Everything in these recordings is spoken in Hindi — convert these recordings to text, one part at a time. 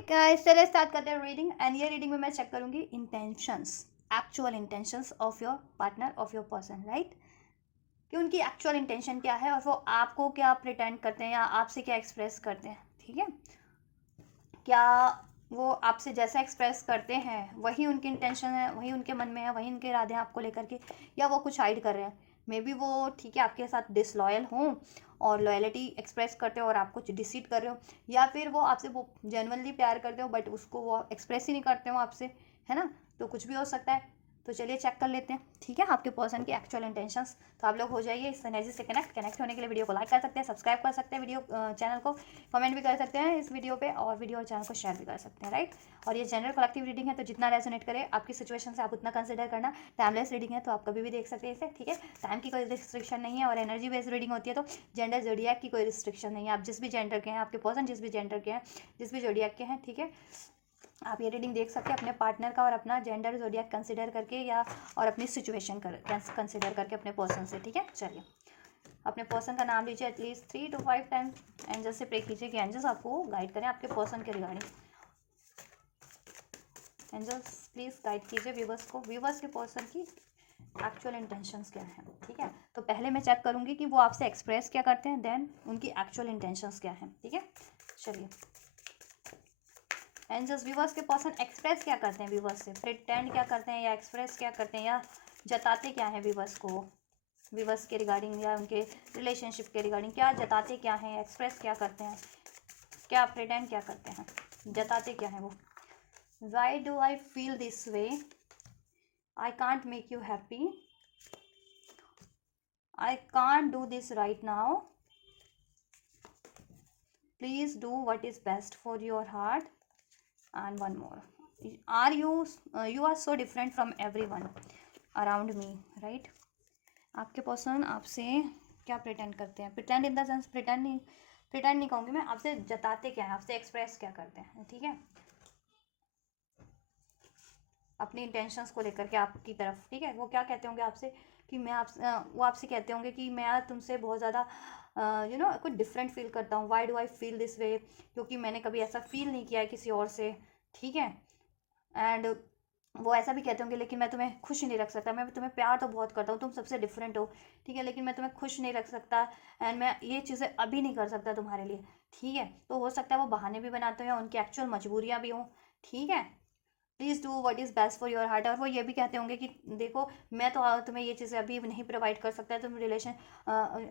गाइस, चलिए स्टार्ट करते हैं रीडिंग। एंड ये रीडिंग में मैं चेक करूंगी intentions, actual intentions of your partner, of your person, right. कि उनकी एक्चुअल इंटेंशन क्या है और वो आपको क्या प्रिटेंड करते हैं या आपसे क्या एक्सप्रेस करते हैं। ठीक है, क्या वो आपसे जैसा एक्सप्रेस करते हैं वही उनकी इंटेंशन है, वही उनके मन में है, वही उनके इरादे हैं आपको लेकर के, या वो कुछ हाइड कर रहे हैं। मे बी वो ठीक है आपके साथ डिसलॉयल हों और लॉयलिटी एक्सप्रेस करते हो और आपको डिसीट कर रहे हो, या फिर वो आपसे वो जेनुअनली प्यार करते हो बट उसको वो एक्सप्रेस ही नहीं करते हो आपसे, है ना। तो कुछ भी हो सकता है। तो चलिए चेक कर लेते हैं, ठीक है, आपके पर्सन की एक्चुअल इंटेंशंस। तो आप लोग हो जाइए इस एनर्जी से कनेक्ट होने के लिए वीडियो को लाइक कर सकते हैं, सब्सक्राइब कर सकते हैं वीडियो चैनल को, कमेंट भी कर सकते हैं इस वीडियो पे, और वीडियो चैनल को शेयर भी कर सकते हैं, राइट। और ये जनरल कलेक्टिव रीडिंग है, तो जितना रेजोनेट करे आपकी सिचुएशन से आप उतना कंसिडर करना। टाइमलेस रीडिंग है तो आप कभी भी देख सकते हैं इसे, ठीक है। टाइम की कोई रिस्ट्रिक्शन नहीं है और एनर्जी बेस्ड रीडिंग होती है तो जेंडर जोडियक की कोई रिस्ट्रिक्शन नहीं है। आप जिस भी जेंडर के हैं, आपके पर्सन जिस भी जेंडर के हैं, जिस भी जोडियक के हैं, ठीक है, आप ये रीडिंग देख सकते हैं अपने पार्टनर का और अपना जेंडर जोडियक कंसिडर करके, या और अपनी सिचुएशन कंसिडर करके अपने पर्सन से, ठीक है। चलिए अपने पर्सन का नाम लीजिए एटलीस्ट 3 to 5 टाइम। एंजल से प्रे कीजिए कि एंजल्स आपको गाइड करें आपके पर्सन के रिगार्डिंग। एंजल्स प्लीज गाइड कीजिए व्यूवर्स को, व्यूवर्स के पर्सन की एक्चुअल इंटेंशंस क्या हैं, ठीक है। तो पहले मैं चेक करूंगी कि वो आपसे एक्सप्रेस क्या करते हैं, देन उनकी एक्चुअल इंटेंशंस क्या हैं, ठीक है। चलिए एंजल्स, व्यूवर्स के पर्सन एक्सप्रेस क्या करते हैं व्यूवर्स से, प्रिटेंड क्या करते हैं या एक्सप्रेस क्या करते हैं या जताते क्या हैं व्यूवर्स को, व्यूवर्स के रिगार्डिंग या उनके रिलेशनशिप के रिगार्डिंग क्या जताते क्या हैं, एक्सप्रेस क्या करते हैं, क्या प्रिटेंड क्या करते हैं, जताते क्या हैं वो। Why do I feel this way, I can't make you happy, I can't do this right now, please do what is best for your heart, and one more, are you you are so different from everyone around me, right। आपके पर्सन आपसे क्या प्रिटेंड करते हैं, pretend in the sense pretend नहीं कहूँगी मैं, आपसे जताते क्या है, आपसे एक्सप्रेस क्या करते हैं, ठीक है, अपनी इंटेंशंस को लेकर के आपकी तरफ, ठीक है। वो क्या कहते होंगे आपसे कि मैं आपसे वो आपसे कहते होंगे कि मैं तुमसे बहुत ज़्यादा कुछ डिफरेंट फील करता हूँ। Why do I feel this way, क्योंकि मैंने कभी ऐसा फील नहीं किया है किसी और से, ठीक है। एंड वो ऐसा भी कहते होंगे लेकिन मैं तुम्हें खुश नहीं रख सकता, मैं तुम्हें प्यार तो बहुत करता हूँ, तुम सबसे डिफरेंट हो, ठीक है, लेकिन मैं तुम्हें खुश नहीं रख सकता, एंड मैं ये चीज़ें अभी नहीं कर सकता तुम्हारे लिए, ठीक है। तो हो सकता है वो बहाने भी बनाते हो या उनकी एक्चुअल मजबूरियाँ भी हों, ठीक है। Please do what is best for your heart, और वो ये भी कहते होंगे कि देखो मैं तो तुम्हें ये चीज़ें अभी नहीं प्रोवाइड कर सकता, तुम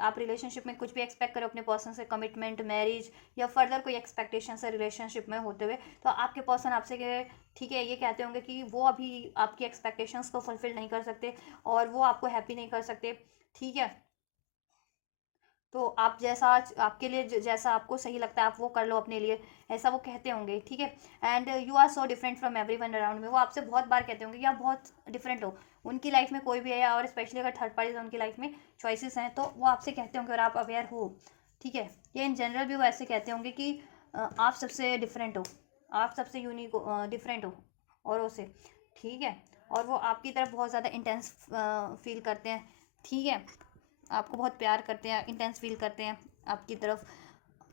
आप रिलेशनशिप में कुछ भी एक्सपेक्ट करो अपने पर्सन से, कमिटमेंट, मैरिज या फर्दर कोई एक्सपेक्टेशन है रिलेशनशिप में होते हुए, तो आपके पर्सन आपसे ठीक है ये कहते होंगे कि वो अभी आपकी एक्सपेक्टेशंस को फुलफिल नहीं कर सकते और वो आपको हैप्पी नहीं कर सकते, ठीक है। तो आप जैसा आपके लिए जैसा आपको सही लगता है आप वो कर लो अपने लिए, ऐसा वो कहते होंगे, ठीक है। And you are so different from everyone around में, वो आपसे बहुत बार कहते होंगे कि आप बहुत डिफरेंट हो। उनकी लाइफ में कोई भी है और स्पेशली अगर थर्ड पार्टीज उनकी लाइफ में चॉइसेस हैं तो वो आपसे कहते होंगे और आप अवेयर हो, ठीक है। ये इन जनरल भी वो ऐसे कहते होंगे कि आप सबसे डिफरेंट हो, आप सबसे यूनिक डिफरेंट हो औरों से, ठीक है। और वो आपकी तरफ बहुत ज़्यादा इंटेंस फील करते हैं, ठीक है, आपको बहुत प्यार करते हैं, इंटेंस फील करते हैं आपकी तरफ,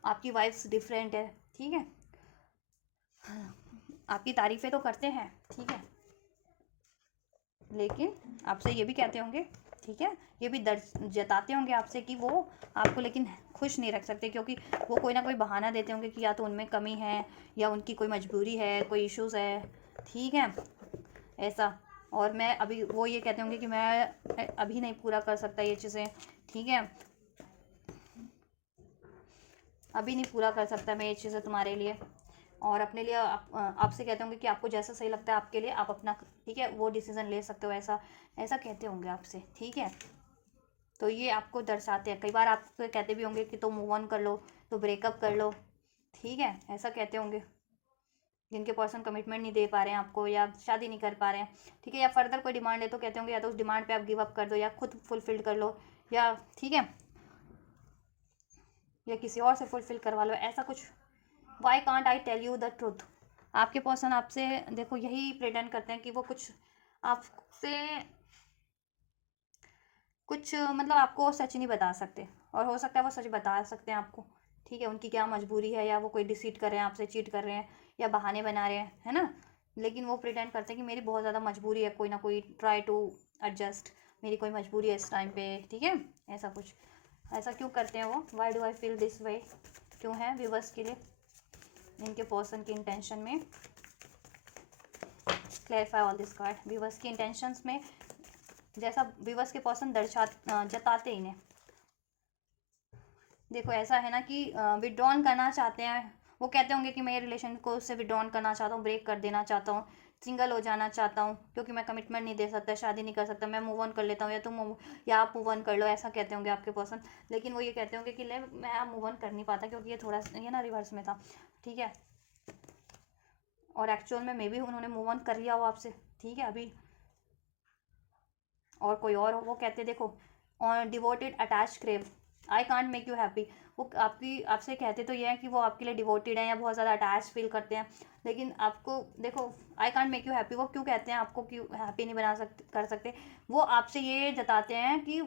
आपकी वाइफ्स डिफरेंट है, ठीक है, आपकी तारीफ़ें तो करते हैं, ठीक है, लेकिन आपसे ये भी कहते होंगे, ठीक है, ये भी दर्ज जताते होंगे आपसे कि वो आपको लेकिन खुश नहीं रख सकते, क्योंकि वो कोई ना कोई बहाना देते होंगे कि या तो उनमें कमी है या उनकी कोई मजबूरी है, कोई इश्यूज़ है, ठीक है, ऐसा। और मैं अभी वो ये कहते होंगे कि मैं अभी नहीं पूरा कर सकता ये चीज़ें, ठीक है, अभी नहीं पूरा कर सकता मैं ये चीज़ें तुम्हारे लिए, और अपने लिए आपसे कहते होंगे कि आपको जैसा सही लगता है आपके लिए आप अपना, ठीक है, वो डिसीज़न ले सकते हो, ऐसा ऐसा कहते होंगे आपसे, ठीक है। तो ये आपको दर्शाते हैं, कई बार आपको कहते भी होंगे कि तो मूव ऑन कर लो, तो ब्रेकअप कर लो, ठीक है, ऐसा कहते होंगे। जिनके पर्सन कमिटमेंट नहीं दे पा रहे हैं आपको या शादी नहीं कर पा रहे हैं, ठीक है, या फर्दर कोई डिमांड है तो कहते होंगे या तो उस डिमांड पे आप गिव अप कर दो या खुद फुलफिल कर लो, या ठीक है, या किसी और से फुलफिल करवा लो, ऐसा कुछ। Why can't I tell you the truth, आपके पर्सन आपसे देखो यही प्रिटेंड करते हैं कि वो कुछ आपसे कुछ मतलब आपको सच नहीं बता सकते, और हो सकता है वो सच बता सकते हैं आपको, ठीक है, उनकी क्या मजबूरी है, या वो कोई डिसीट कर रहे हैं आपसे, चीट कर रहे हैं, या बहाने बना रहे हैं, है ना। लेकिन वो प्रिटेंड करते हैं कि मेरी बहुत ज़्यादा मजबूरी है, कोई ना कोई ट्राई टू एडजस्ट, मेरी कोई मजबूरी है इस टाइम पे, ठीक है। ऐसा कुछ, ऐसा क्यों करते हैं वो, why do I feel this way, क्यों है व्यूवर्स के लिए, इनके पर्सन की इंटेंशन में। Clarify all this card. Viewers की इंटेंशंस में जैसा व्यूवर्स के पर्सन जताते इन्हें, देखो ऐसा है ना कि विड्रॉन करना चाहते हैं। वो कहते होंगे कि मैं रिलेशन को उससे विड्रॉन करना चाहता हूँ, ब्रेक कर देना चाहता हूँ, सिंगल हो जाना चाहता हूँ, क्योंकि मैं कमिटमेंट नहीं दे सकता, शादी नहीं कर सकता, मैं मूव ऑन कर लेता हूँ, या तुम या आप मूव ऑन कर लो, ऐसा कहते होंगे आपके पर्सन। लेकिन वो ये कहते होंगे कि ले मैं मूव ऑन कर नहीं पाता, क्योंकि ये थोड़ा ये ना रिवर्स में था, ठीक है। और एक्चुअल में मे भी उन्होंने मूव ऑन कर लिया हो आपसे, ठीक है अभी, और कोई और हो। वो कहते देखो on devoted attach crave, I can't make you happy. वो आपसे कहते तो ये है कि वो आपके लिए डिवोटेड है या बहुत ज़्यादा अटैच फील करते हैं, लेकिन आपको देखो I can't make you happy, वो क्यों कहते हैं, आपको क्यों हैप्पी नहीं बना सकते कर सकते। वो आपसे ये जताते हैं कि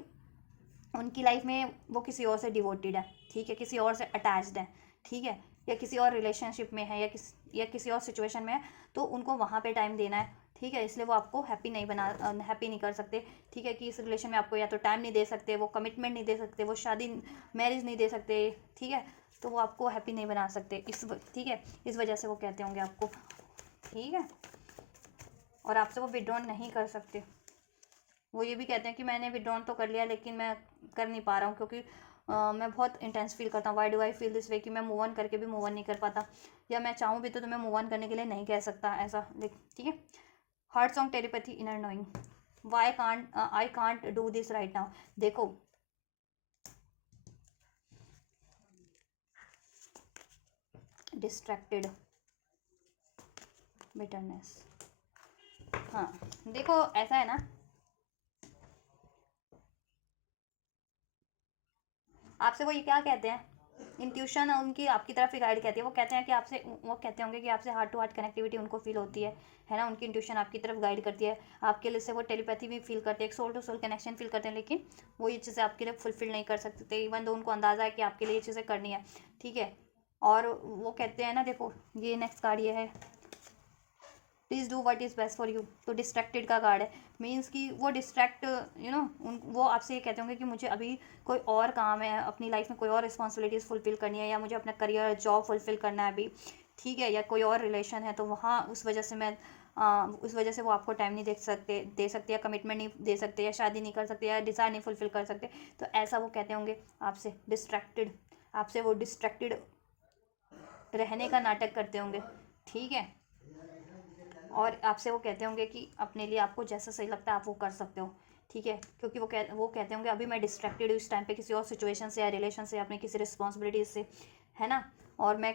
उनकी लाइफ में वो किसी और से डिवोटेड है, ठीक है, किसी और से अटैच्ड है, ठीक है, या किसी और रिलेशनशिप में है, या किसी और सिचुएशन में है, तो उनको वहाँ पे टाइम देना है, ठीक है। इसलिए वो आपको हैप्पी नहीं कर सकते, ठीक है, कि इस रिलेशन में आपको या तो टाइम नहीं दे सकते, वो कमिटमेंट नहीं दे सकते, वो शादी मैरिज नहीं दे सकते, ठीक है। तो वो आपको हैप्पी नहीं बना सकते ठीक है, इस वजह से वो कहते होंगे आपको, ठीक है। और आपसे वो विड्रॉ नहीं कर सकते। वो ये भी कहते हैं कि मैंने विड्रॉन तो कर लिया, लेकिन मैं कर नहीं पा रहा हूँ, क्योंकि मैं बहुत इंटेंस फील करता हूँ। Why do I feel this way, कि मैं मूव ऑन करके भी मूव ऑन नहीं कर पाता, या मैं चाहूँ भी तो मैं मूव ऑन करने के लिए नहीं कह सकता, ऐसा ठीक है। Heart song telepathy inner knowing, Y can't I can't do this right now. देखो डिस्ट्रैक्टेड, बिटरनेस, हाँ देखो ऐसा है ना, आपसे वो ये क्या कहते हैं, इंट्यूशन उनकी आपकी तरफ ही गाइड कहती है। वो कहते हैं कि आपसे, वो कहते होंगे कि आपसे हार्ट टू हार्ट कनेक्टिविटी उनको फील होती है ना, उनकी इंट्यूशन आपकी तरफ गाइड करती है, आपके लिए से वो टेलीपैथी भी फील करते हैं, एक soul to soul connection feel करते हैं, लेकिन वो ये चीज़ें आपके लिए फुलफिल नहीं कर सकते, इवन दो उनको अंदाज़ा है कि आपके लिए ये चीज़ें करनी है, ठीक है। और वो कहते हैं ना, देखो ये नेक्स्ट कार्ड ये है, please do what is best for you. तो डिस्ट्रैक्टेड का कार्ड है, मीन्स कि वो डिस्ट्रैक्ट उन वो आपसे ये कहते होंगे कि मुझे अभी कोई और काम है, अपनी लाइफ में कोई और रिस्पॉन्सिबिलिटीज़ फुलफिल करनी है, या मुझे अपना करियर जॉब फुलफिल करना है अभी, ठीक है, या कोई और रिलेशन है, तो वहाँ उस वजह से उस वजह से वो आपको टाइम नहीं दे सकते, या कमिटमेंट नहीं दे सकते, या शादी नहीं कर सकते, या डिज़ायर नहीं फुलफिल कर सकते। तो ऐसा वो कहते होंगे आपसे, डिस्ट्रैक्टेड, आपसे वो डिस्ट्रैक्टेड रहने का नाटक करते होंगे, ठीक है। और आपसे वो कहते होंगे कि अपने लिए आपको जैसा सही लगता है आप वो कर सकते हो, ठीक है, क्योंकि वो कहते होंगे अभी मैं डिस्ट्रैक्टेड हूँ इस टाइम पे किसी और सिचुएशन से, या रिलेशन से, अपने किसी रिस्पॉन्सिबिलिटीज से, है ना। और मैं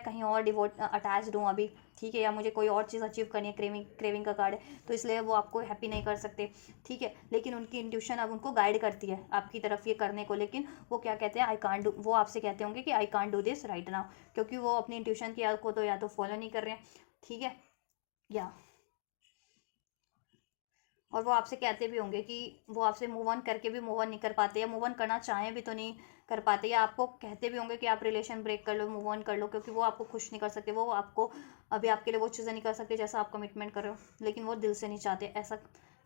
कहीं और डिवोट अटैच्ड हूँ अभी, ठीक है, या मुझे कोई और चीज़ अचीव करनी है, क्रेविंग का कार्ड है, तो इसलिए वो आपको हैप्पी नहीं कर सकते, ठीक है। लेकिन उनकी इंट्यूशन अब उनको गाइड करती है आपकी तरफ ये करने को, लेकिन वो क्या कहते हैं, आई कांट डू, वो आपसे कहते होंगे कि I can't do this right now, क्योंकि वो अपनी इंट्यूशन की को तो या तो फॉलो नहीं कर रहे हैं, ठीक है, या और वो आपसे कहते भी होंगे कि वो आपसे मूव ऑन करके भी मूव ऑन नहीं कर पाते, या मूव ऑन करना चाहें भी तो नहीं कर पाते, या आपको कहते भी होंगे कि आप रिलेशन ब्रेक कर लो, मूव ऑन कर लो, क्योंकि वो आपको खुश नहीं कर सकते, वो आपको अभी आपके लिए वो चीज़ें नहीं कर सकते जैसा आप कमिटमेंट कर रहे हो, लेकिन वो दिल से नहीं चाहते, ऐसा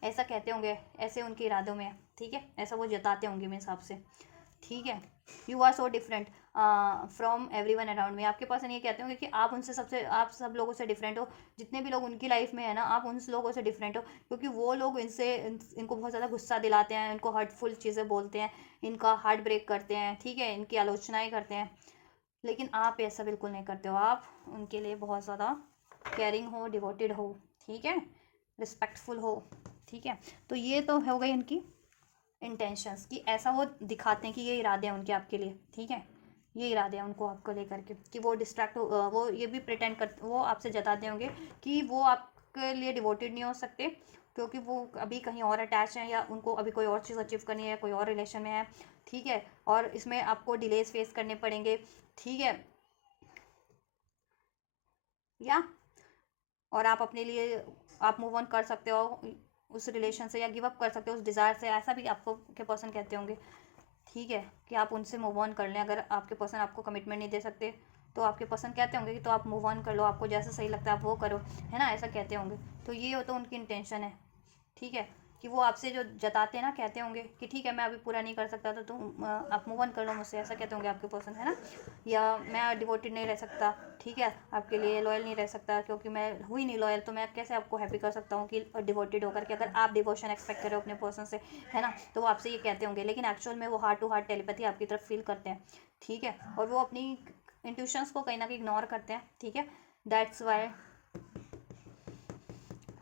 ऐसा कहते होंगे, ऐसे उनके इरादों में है, ठीक है, ऐसा वो जताते होंगे मेरे हिसाब से, ठीक है। You are so different from everyone around में, आपके पास ये कहते होंगे कि आप सब लोगों से डिफरेंट हो, जितने भी लोग उनकी लाइफ में है ना, आप उन लोगों से डिफरेंट हो, क्योंकि वो लोग इनको बहुत ज़्यादा गुस्सा दिलाते हैं, इनको हर्टफुल चीज़ें बोलते हैं, इनका हार्ट ब्रेक करते हैं, ठीक है, इनकी आलोचनाएं करते हैं, लेकिन आप ऐसा बिल्कुल नहीं करते हो, आप उनके लिए बहुत ज़्यादा केयरिंग हो, डिवोटेड हो, ठीक है, रिस्पेक्टफुल हो, ठीक है। तो ये तो हो गई उनकी इंटेंशंस, कि ऐसा वो दिखाते हैं कि ये इरादे हैं उनके आपके लिए, ठीक है, ये इरादे हैं उनको आपको लेकर के, कि वो वो ये भी प्रिटेंड कर, वो आपसे जताते होंगे कि वो आपके लिए डिवोटेड नहीं हो सकते, क्योंकि वो अभी कहीं और अटैच हैं, या उनको अभी कोई और चीज़ अचीव करनी है, कोई और रिलेशन में है, ठीक है, और इसमें आपको डिलेस फेस करने पड़ेंगे, ठीक है, या और आप अपने लिए आप मूव ऑन कर सकते हो उस रिलेशन से, या गिव अप कर सकते हो उस डिज़ायर से, ऐसा भी आपको के पर्सन कहते होंगे, ठीक है, कि आप उनसे मूव ऑन कर लें, अगर आपके पर्सन आपको कमिटमेंट नहीं दे सकते, तो आपके पर्सन कहते होंगे कि तो आप मूव ऑन कर लो, आपको जैसा सही लगता है आप वो करो, है ना, ऐसा कहते होंगे। तो ये हो तो उनकी इंटेंशन है, ठीक है, कि वो आपसे जो जताते हैं ना, कहते होंगे कि ठीक है मैं अभी पूरा नहीं कर सकता तो तुम आप मूव ऑन कर लो मुझसे, ऐसा कहते होंगे आपके पर्सन, है ना। या मैं डिवोटेड नहीं रह सकता, ठीक है, आपके लिए लॉयल नहीं रह सकता क्योंकि मैं हुई नहीं लॉयल, तो मैं कैसे आपको हैप्पी कर सकता हूँ कि डिवोटेड होकर के, अगर आप डिवोशन एक्सपेक्ट करो अपने पर्सन से, है ना, तो वो आपसे ये कहते होंगे। लेकिन एक्चुअल में वो हार्ट टू हार्ट टेलीपैथी आपकी तरफ फील करते हैं, ठीक है, और वो अपनी इंट्यूशंस को कहीं ना कहीं इग्नोर करते हैं, ठीक है। दैट्स वाई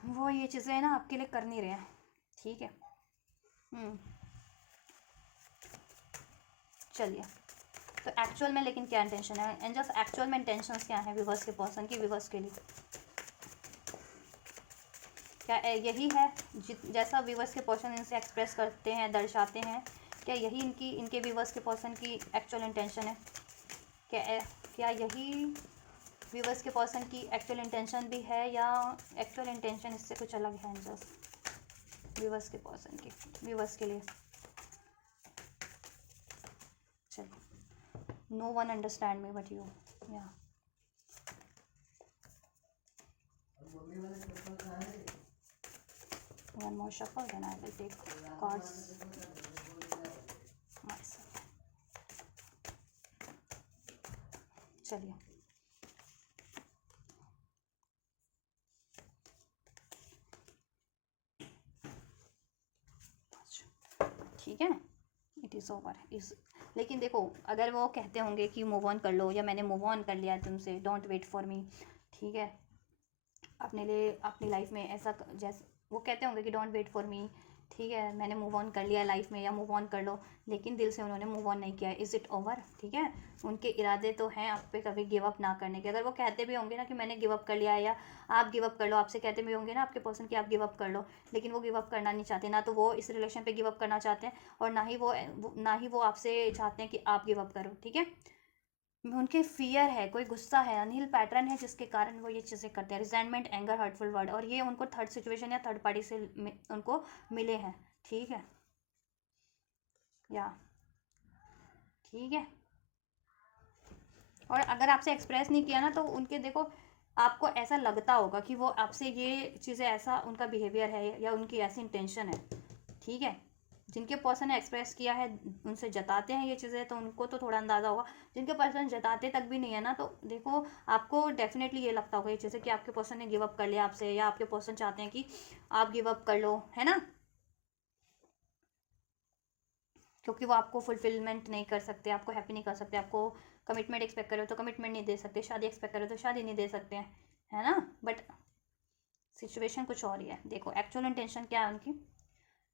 वो ये चीज़ें ना आपके लिए कर नहीं रहे हैं, ठीक है। चलिए, तो एक्चुअल में लेकिन क्या इंटेंशन है, एंड जस्ट एक्चुअल में इंटेंशंस क्या है विवर्स के पर्सन की, विवर्स के लिए क्या यही है जैसा विवर्स के पर्सन इनसे एक्सप्रेस करते हैं, दर्शाते हैं, क्या यही इनके विवर्स के पर्सन की एक्चुअल इंटेंशन है? क्या यही विवर्स के पर्सन की एक्चुअल इंटेंशन भी है, या एक्चुअल इंटेंशन इससे कुछ अलग है? जस्ट विवर्स के पर्सन की, विवर्स के लिए चलो, no one understand me but you, या one more shuffle, then I will take cards myself. चलिए, ठीक है, इट इज़ ओवर इज। लेकिन देखो, अगर वो कहते होंगे कि मूव ऑन कर लो, या मैंने मूव ऑन कर लिया तुमसे, डोंट वेट फॉर मी, ठीक है, अपने लिए अपनी लाइफ में ऐसा जैसे वो कहते होंगे कि डोंट वेट फॉर मी, ठीक है, मैंने मूव ऑन कर लिया लाइफ में, या मूव ऑन कर लो, लेकिन दिल से उन्होंने मूव ऑन नहीं किया, इज़ इट ओवर? ठीक है, उनके इरादे तो हैं आप पे कभी गिव अप ना करने के। अगर वो कहते भी होंगे ना कि मैंने गिव अप कर लिया है, या आप गिव अप कर लो, आपसे कहते भी होंगे ना आपके पर्सन कि आप गिव अप कर लो, लेकिन वो गिव अप करना नहीं चाहते, ना तो वो इस रिलेशन पे गिव अप करना चाहते हैं, और ना ही वो आपसे चाहते हैं कि आप गिव अप करो, ठीक है। उनके फियर है, कोई गुस्सा है, अनहील पैटर्न है जिसके कारण वो ये चीज़ें करते हैं, रिजेंटमेंट, एंगर, हर्टफुल वर्ड, और ये उनको थर्ड सिचुएशन या थर्ड पार्टी से उनको मिले हैं, ठीक है, या ठीक है। और अगर आपसे एक्सप्रेस नहीं किया ना, तो उनके देखो आपको ऐसा लगता होगा कि वो आपसे ये चीज़ें, ऐसा उनका बिहेवियर है या उनकी ऐसी इंटेंशन है, ठीक है। जिनके पर्सन ने एक्सप्रेस किया है, उनसे जताते हैं ये चीज़ें, तो उनको तो थोड़ा अंदाज़ा होगा। जिनके पर्सन जताते तक भी नहीं है ना, तो देखो आपको डेफिनेटली ये लगता होगा ये चीज़ें कि आपके पर्सन ने गिव अप कर लिया आपसे, या आपके पर्सन चाहते हैं कि आप गिव अप कर लो, है ना, क्योंकि वो आपको फुलफिलमेंट नहीं कर सकते, आपको हैप्पी नहीं कर सकते, आपको कमिटमेंट एक्सपेक्ट करो तो कमिटमेंट नहीं दे सकते, शादी एक्सपेक्ट करो तो शादी नहीं दे सकते हैं, है ना। बट सिचुएशन कुछ और ही है। देखो एक्चुअल इंटेंशन क्या है उनकी,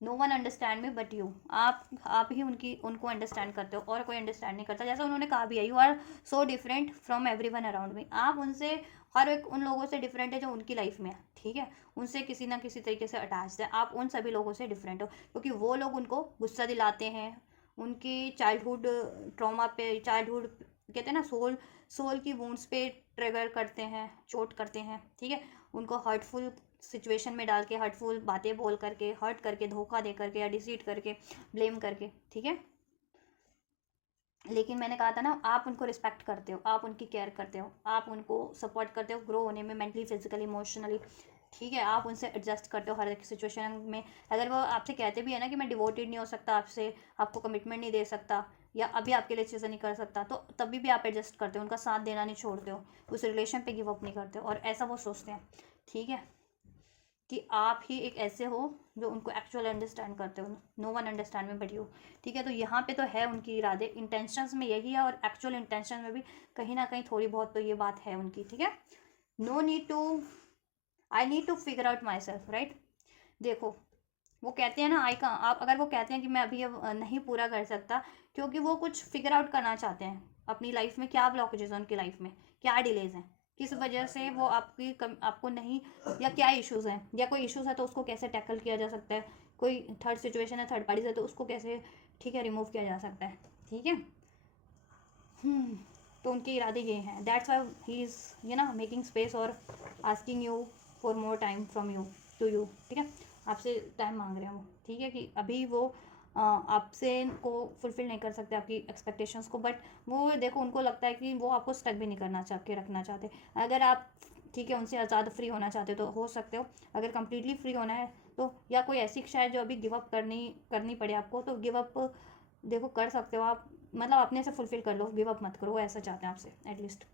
no one understand me but you, आप ही उनको अंडरस्टैंड करते हो, और कोई अंडरस्टैंड नहीं करता। जैसा उन्होंने कहा भी है, you are so different from everyone around me, आप उनसे, हर एक उन लोगों से डिफरेंट है जो उनकी लाइफ में है, ठीक है, उनसे किसी ना किसी तरीके से अटैच्ड है, आप उन सभी लोगों से डिफरेंट हो, क्योंकि वो लोग उनको गुस्सा दिलाते हैं, उनकी चाइल्डहुड ट्रॉमा पे, चाइल्डहुड कहते हैं ना, सोल की वुंड्स पे ट्रिगर करते हैं, चोट करते हैं, ठीक है, उनको हर्टफुल सिचुएशन में डाल के, हर्टफुल बातें बोल करके, हर्ट करके, धोखा दे करके, या डिसीट करके, ब्लेम करके, ठीक है। लेकिन मैंने कहा था ना, आप उनको रिस्पेक्ट करते हो, आप उनकी केयर करते हो, आप उनको सपोर्ट करते हो ग्रो होने में, मेंटली, फिजिकली, इमोशनली, ठीक है, आप उनसे एडजस्ट करते हो हर एक सिचुएशन में। अगर वो आपसे कहते भी है ना कि मैं डिवोटेड नहीं हो सकता आपसे, आपको कमिटमेंट नहीं दे सकता, या अभी आपके लिए चीज़ें नहीं कर सकता, तो तभी भी आप एडजस्ट करते हो, उनका साथ देना नहीं छोड़ते हो, उस रिलेशन पे गिव अप नहीं करते हो, और ऐसा वो सोचते हैं, ठीक है, कि आप ही एक ऐसे हो जो उनको एक्चुअल अंडरस्टैंड करते हो, नो वन अंडरस्टैंड में बट यू, ठीक है। तो यहाँ पे तो है उनकी इरादे, इंटेंशंस में यही है, और एक्चुअल इंटेंशन में भी कहीं ना कहीं थोड़ी बहुत तो ये बात है उनकी, ठीक है। No need to, I need to figure out myself, right. देखो वो कहते हैं ना, आप अगर वो कहते हैं कि मैं अभी अब नहीं पूरा कर सकता, क्योंकि वो कुछ फिगर आउट करना चाहते हैं अपनी लाइफ में, क्या ब्लॉकेजेस हैं उनकी लाइफ में, क्या डिलेज हैं, किस वजह से वो आपको नहीं, या क्या इश्यूज़ हैं, या कोई इश्यूज़ है तो उसको कैसे टैकल किया जा सकता है, कोई थर्ड सिचुएशन है, थर्ड पार्टी से, तो उसको कैसे, ठीक है, रिमूव किया जा सकता है, ठीक है। तो उनके इरादे ये हैं, that's why he is making space और asking you for more time from you to you, ठीक है, आपसे टाइम मांग रहे हैं वो, ठीक है, कि अभी वो आपसे को फुलफ़िल नहीं कर सकते आपकी एक्सपेक्टेशंस को, बट वो देखो उनको लगता है कि वो आपको स्टक भी नहीं करना चाह के रखना चाहते। अगर आप ठीक है उनसे आज़ाद फ्री होना चाहते हो तो हो सकते हो, अगर कम्प्लीटली फ्री होना है तो, या कोई ऐसी इच्छा है जो अभी गिव अप करनी करनी पड़े आपको, तो गिव अप देखो कर सकते हो आप, मतलब अपने से फुलफ़िल कर लो, गिव अप मत करो, वो ऐसा चाहते हैं आपसे एटलीस्ट।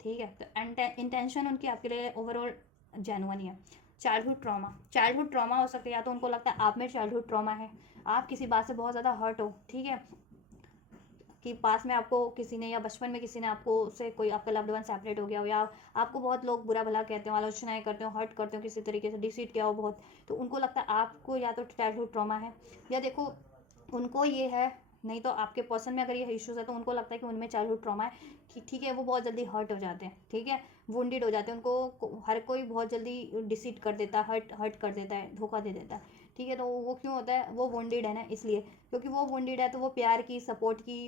ठीक है, तो इंटेंशन उनकी आपके लिए ओवरऑल जेन्युइन ही है। चाइल्डहुड ट्रॉमा हो सकता है, या तो उनको लगता है आप में चाइल्डहुड ट्रॉमा है, आप किसी बात से बहुत ज़्यादा हर्ट हो, ठीक है, कि पास में आपको किसी ने या बचपन में किसी ने आपको से कोई आपका लव्ड वन सेपरेट हो गया हो, या आपको बहुत लोग बुरा भला कहते हो, आलोचनाएं करते हो, हर्ट करते हो किसी तरीके से, डिसीट किया हो बहुत, तो उनको लगता है आपको या तो चाइल्डहुड ट्रॉमा है, या देखो उनको ये है, नहीं तो आपके पर्सन में अगर ये इश्यूज है तो उनको लगता है कि उनमें चाइल्डहुड ट्रॉमा है, कि ठीक है वो बहुत जल्दी हर्ट हो जाते हैं, ठीक है, वुंडेड हो जाते हैं, उनको हर कोई बहुत जल्दी डिसीट कर देता है, हर्ट कर देता है, धोखा दे देता है, ठीक है, तो वो क्यों होता है, वो वुंडेड है ना, इसलिए, क्योंकि वो वुंडेड है तो वो प्यार की, सपोर्ट की